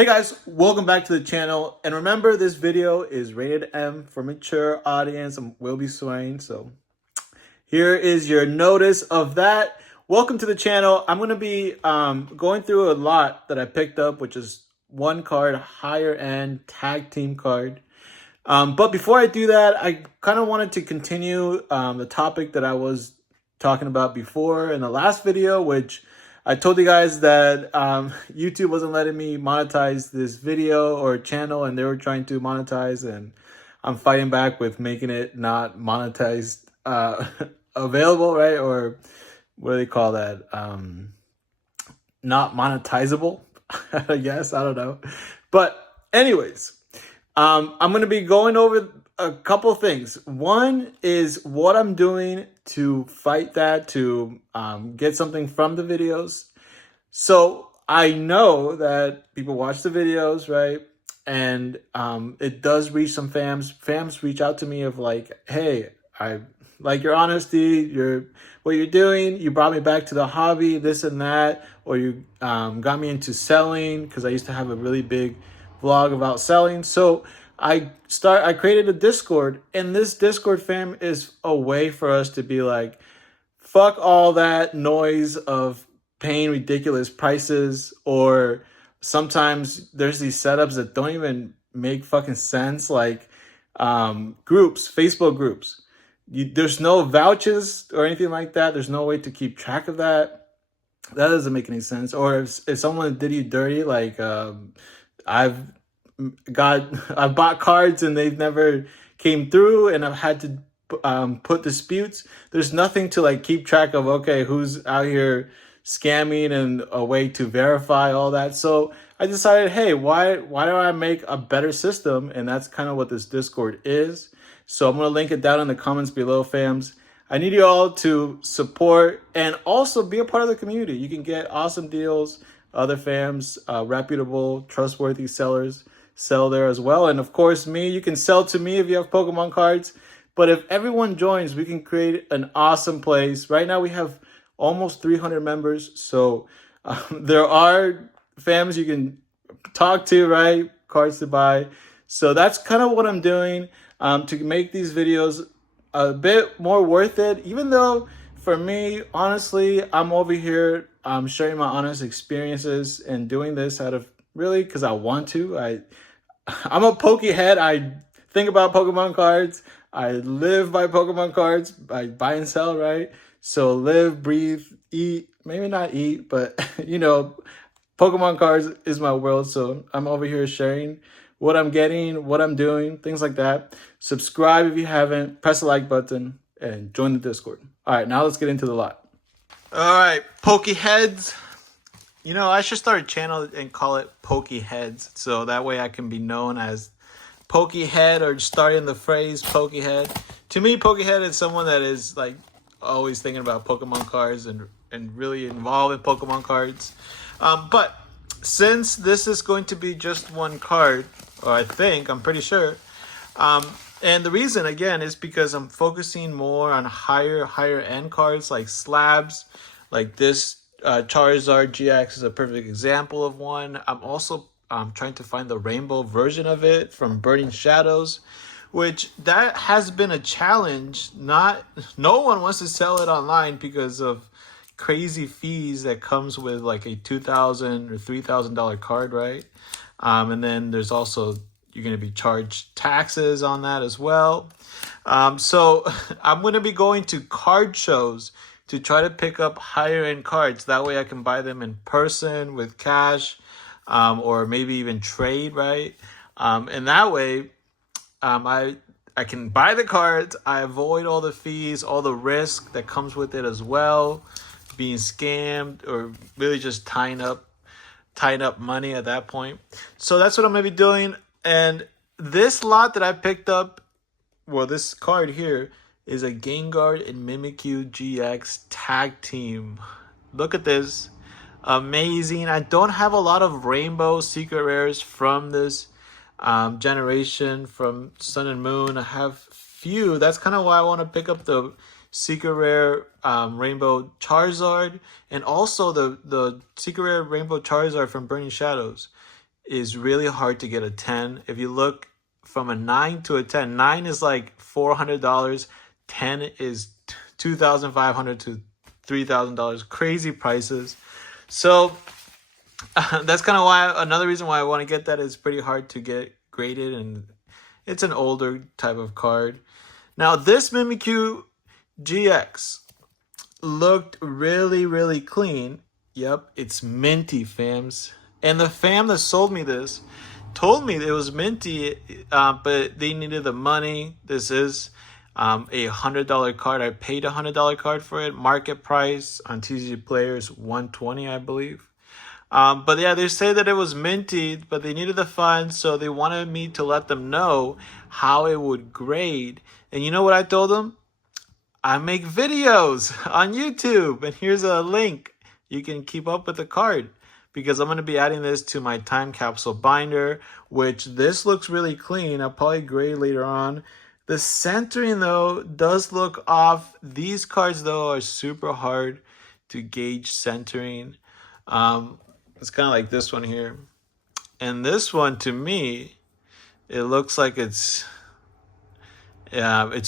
Hey guys, welcome back to the channel. And remember, this video is rated M for mature audience and will be swearing. So here is your notice of that. Welcome to the channel. I'm going to be going through a lot that I picked up, which is one card, higher end tag team card. But before I do that, I kind of wanted to continue the topic that I was talking about before in the last video, which I told you guys that YouTube wasn't letting me monetize this video or channel, and they were trying to monetize, and I'm fighting back with making it not monetized available, right? Or what do they call that? Not monetizable, I guess. I don't know. But anyways, I'm going to be going over a couple things. One is what I'm doing to fight that, to get something from the videos. So I know that people watch the videos, right? And it does reach some fams. Fams reach out to me of like, hey, I like your honesty, what you're doing. You brought me back to the hobby, this and that. Or you got me into selling because I used to have a really big vlog about selling. So I created a Discord, and this Discord fam is a way for us to be like, fuck all that noise of paying ridiculous prices, or sometimes there's these setups that don't even make fucking sense, like groups, Facebook groups. There's no vouchers or anything like that. There's no way to keep track of that. That doesn't make any sense. Or if someone did you dirty, like I've bought cards and they've never came through, and I've had to put disputes. There's nothing to like keep track of. Okay, who's out here scamming, and a way to verify all that. So I decided, hey, why don't I make a better system? And that's kind of what this Discord is. So I'm gonna link it down in the comments below, fams. I need you all to support and also be a part of the community. You can get awesome deals. Other fams, reputable, trustworthy sellers sell there as well. And of course, you can sell to me if you have Pokemon cards. But if everyone joins, we can create an awesome place. Right now, we have almost 300 members. So there are fams you can talk to, right? Cards to buy. So that's kind of what I'm doing to make these videos a bit more worth it. Even though for me, honestly, I'm over here sharing my honest experiences and doing this out of really because I want to. I'm a Pokehead. I think about Pokemon cards. I live by Pokemon cards. I buy and sell, right? So live, breathe, eat. Maybe not eat, but Pokemon cards is my world. So I'm over here sharing what I'm getting, what I'm doing, things like that. Subscribe if you haven't. Press the like button and join the Discord. All right, now let's get into the lot. All right, Pokeheads. I should start a channel and call it Pokeheads, so that way I can be known as Pokehead, or starting the phrase Pokehead. To me, Pokehead is someone that is like always thinking about Pokemon cards and really involved in Pokemon cards. But since this is going to be just one card, or I'm pretty sure, and the reason again is because I'm focusing more on higher end cards like slabs, like this. Charizard GX is a perfect example of one. I'm also trying to find the rainbow version of it from Burning Shadows, which that has been a challenge. No one wants to sell it online because of crazy fees that comes with like a $2,000 or $3,000 card, right? And then there's also, you're going to be charged taxes on that as well. So I'm going to be going to card shows to try to pick up higher end cards. That way I can buy them in person with cash, or maybe even trade, right? And that way I can buy the cards. I avoid all the fees, all the risk that comes with it as well, being scammed or really just tying up money at that point. So that's what I'm going to be doing. And this lot that I picked up, well, this card here, is a Gengar and Mimikyu GX tag team. Look at this. Amazing. I don't have a lot of rainbow secret rares from this generation, from Sun and Moon. I have few. That's kind of why I want to pick up the secret rare rainbow Charizard, and also the secret rare rainbow Charizard from Burning Shadows. is really hard to get a 10. If you look from a 9 to a 10, 9 is like $400. 10 is $2,500 to $3,000. Crazy prices. So that's kind of why, another reason why I want to get that is pretty hard to get graded, and it's an older type of card. Now this Mimikyu GX looked really, really clean. Yep, it's minty, fams. And the fam that sold me this told me it was minty, but they needed the money. This is a $100 card. I paid a $100 card for it. Market price on TCG Players $120, I believe. But yeah, they say that it was minty, but they needed the funds, so they wanted me to let them know how it would grade. And you know what I told them? I make videos on YouTube, and here's a link. You can keep up with the card, because I'm going to be adding this to my time capsule binder, which this looks really clean. I'll probably grade later on. The centering, though, does look off. These cards, though, are super hard to gauge centering. It's kind of like this one here. And this one, to me, it looks like it's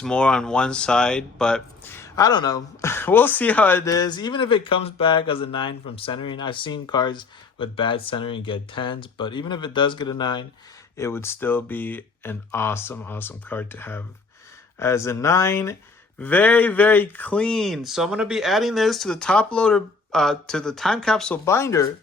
more on one side, but I don't know. We'll see how it is. Even if it comes back as a 9 from centering, I've seen cards with bad centering get 10s, but even if it does get a 9, it would still be an awesome, awesome card to have as a 9. Very, very clean. So I'm going to be adding this to the top loader, to the time capsule binder.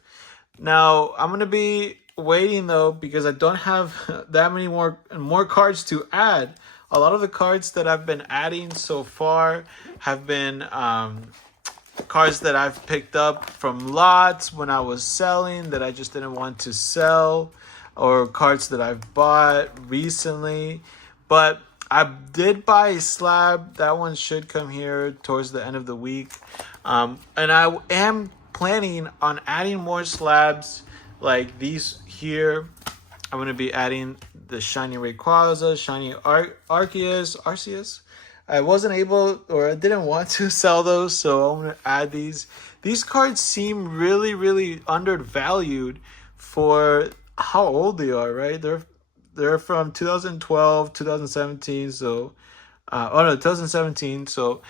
Now, I'm going to be waiting, though, because I don't have that many more cards to add. A lot of the cards that I've been adding so far have been cards that I've picked up from lots when I was selling that I just didn't want to sell, or cards that I've bought recently. But I did buy a slab. That one should come here towards the end of the week. And I am planning on adding more slabs like these here. I'm going to be adding the shiny Rayquaza, shiny Arceus. I wasn't able, or I didn't want to sell those, so I'm going to add these. These cards seem really, really undervalued for how old they are, right? They're from 2012, 2017, so 2017, so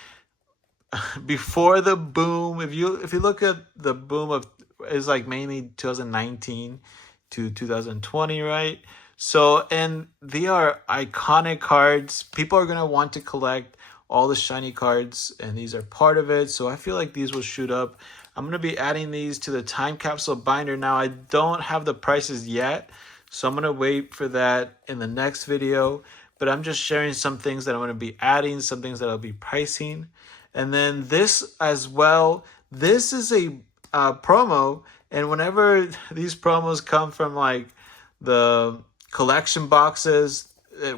before the boom. If you look at the boom of, it's like mainly 2019 to 2020, right? So, and they are iconic cards. People are going to want to collect all the shiny cards, and these are part of it. So I feel like these will shoot up. I'm going to be adding these to the time capsule binder. Now, I don't have the prices yet, so I'm going to wait for that in the next video. But I'm just sharing some things that I'm going to be adding, some things that I'll be pricing. And then this as well. This is a promo, and whenever these promos come from like the collection boxes,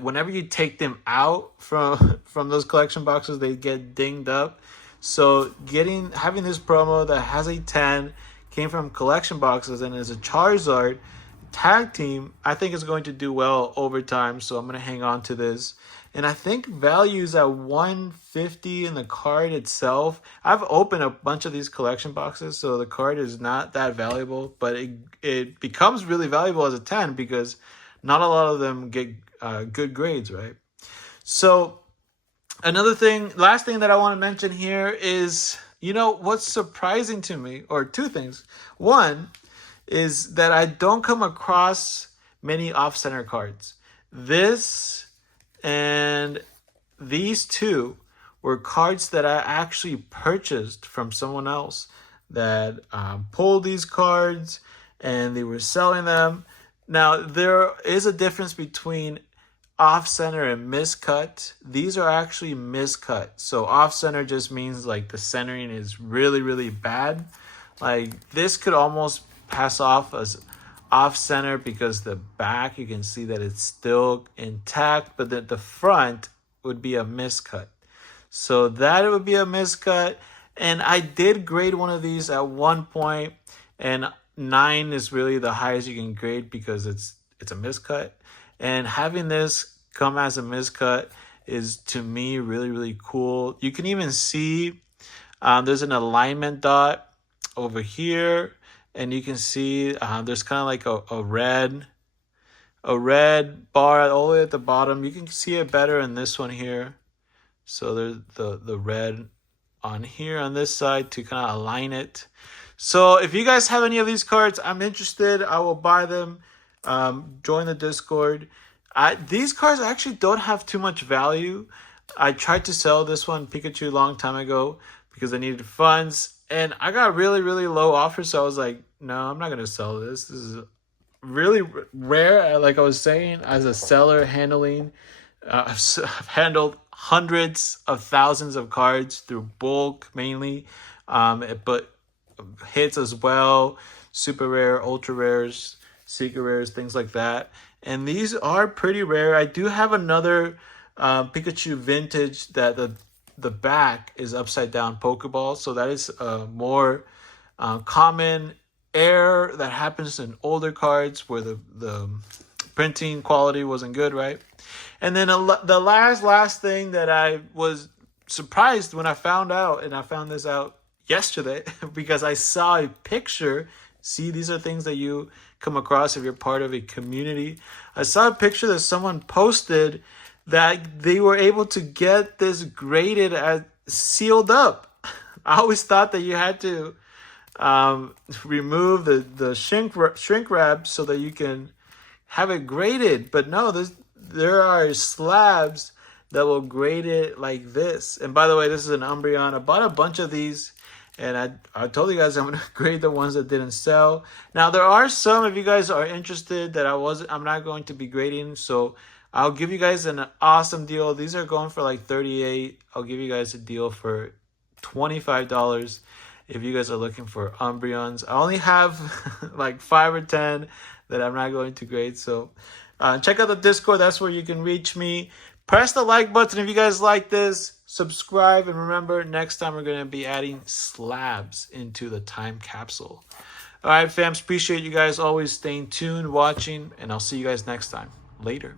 whenever you take them out from those collection boxes, they get dinged up. So having this promo that has a 10, came from collection boxes, and is a Charizard tag team, I think is going to do well over time. So I'm going to hang on to this. And I think values at $150 in the card itself. I've opened a bunch of these collection boxes, so the card is not that valuable, but it becomes really valuable as a 10 because not a lot of them get good grades, right? So last thing that I want to mention here is, what's surprising to me, or two things. One is that I don't come across many off-center cards. This and these two were cards that I actually purchased from someone else that pulled these cards, and they were selling them. Now, there is a difference between off-center and miscut. These are actually miscut. So off-center just means like the centering is really, really bad. Like this could almost pass off as off-center because the back, you can see that it's still intact, but the front would be a miscut. So that would be a miscut. And I did grade one of these at one point, and 9 is really the highest you can grade because it's a miscut. And having this come as a miscut is, to me, really, really cool. You can even see there's an alignment dot over here, and you can see there's kind of like a red bar all the way at the bottom. You can see it better in this one here. So there's the red on here on this side to kind of align it. So if you guys have any of these cards, I'm interested. I will buy them. Join the Discord. These cards actually don't have too much value. I tried to sell this one, Pikachu, a long time ago because I needed funds. And I got really, really low offers. So I was like, no, I'm not going to sell this. This is really rare. Like I was saying, as a seller handling, I've handled hundreds of thousands of cards through bulk mainly, but hits as well, super rare, ultra rares, secret rares, things like that. And these are pretty rare. I do have another Pikachu vintage that the back is upside down Pokeball, so that is more common error that happens in older cards where the printing quality wasn't good, right? And then the last thing that I was surprised when I found out, and I found this out yesterday because I saw a picture. See, these are things that you come across if you're part of a community. I saw a picture that someone posted that they were able to get this graded as sealed up. I always thought that you had to remove the shrink wrap so that you can have it graded, but no, there are slabs that will grade it like this. And by the way, this is an Umbreon. I bought a bunch of these, and I told you guys I'm gonna grade the ones that didn't sell. Now there are some, if you guys are interested, that I'm not going to be grading, so I'll give you guys an awesome deal. These are going for like $38. I'll give you guys a deal for $25 if you guys are looking for Umbreons. I only have like 5 or 10 that I'm not going to grade. So check out the Discord. That's where you can reach me. Press the like button if you guys like this. Subscribe. And remember, next time we're going to be adding slabs into the time capsule. All right, fams. Appreciate you guys always staying tuned, watching. And I'll see you guys next time. Later.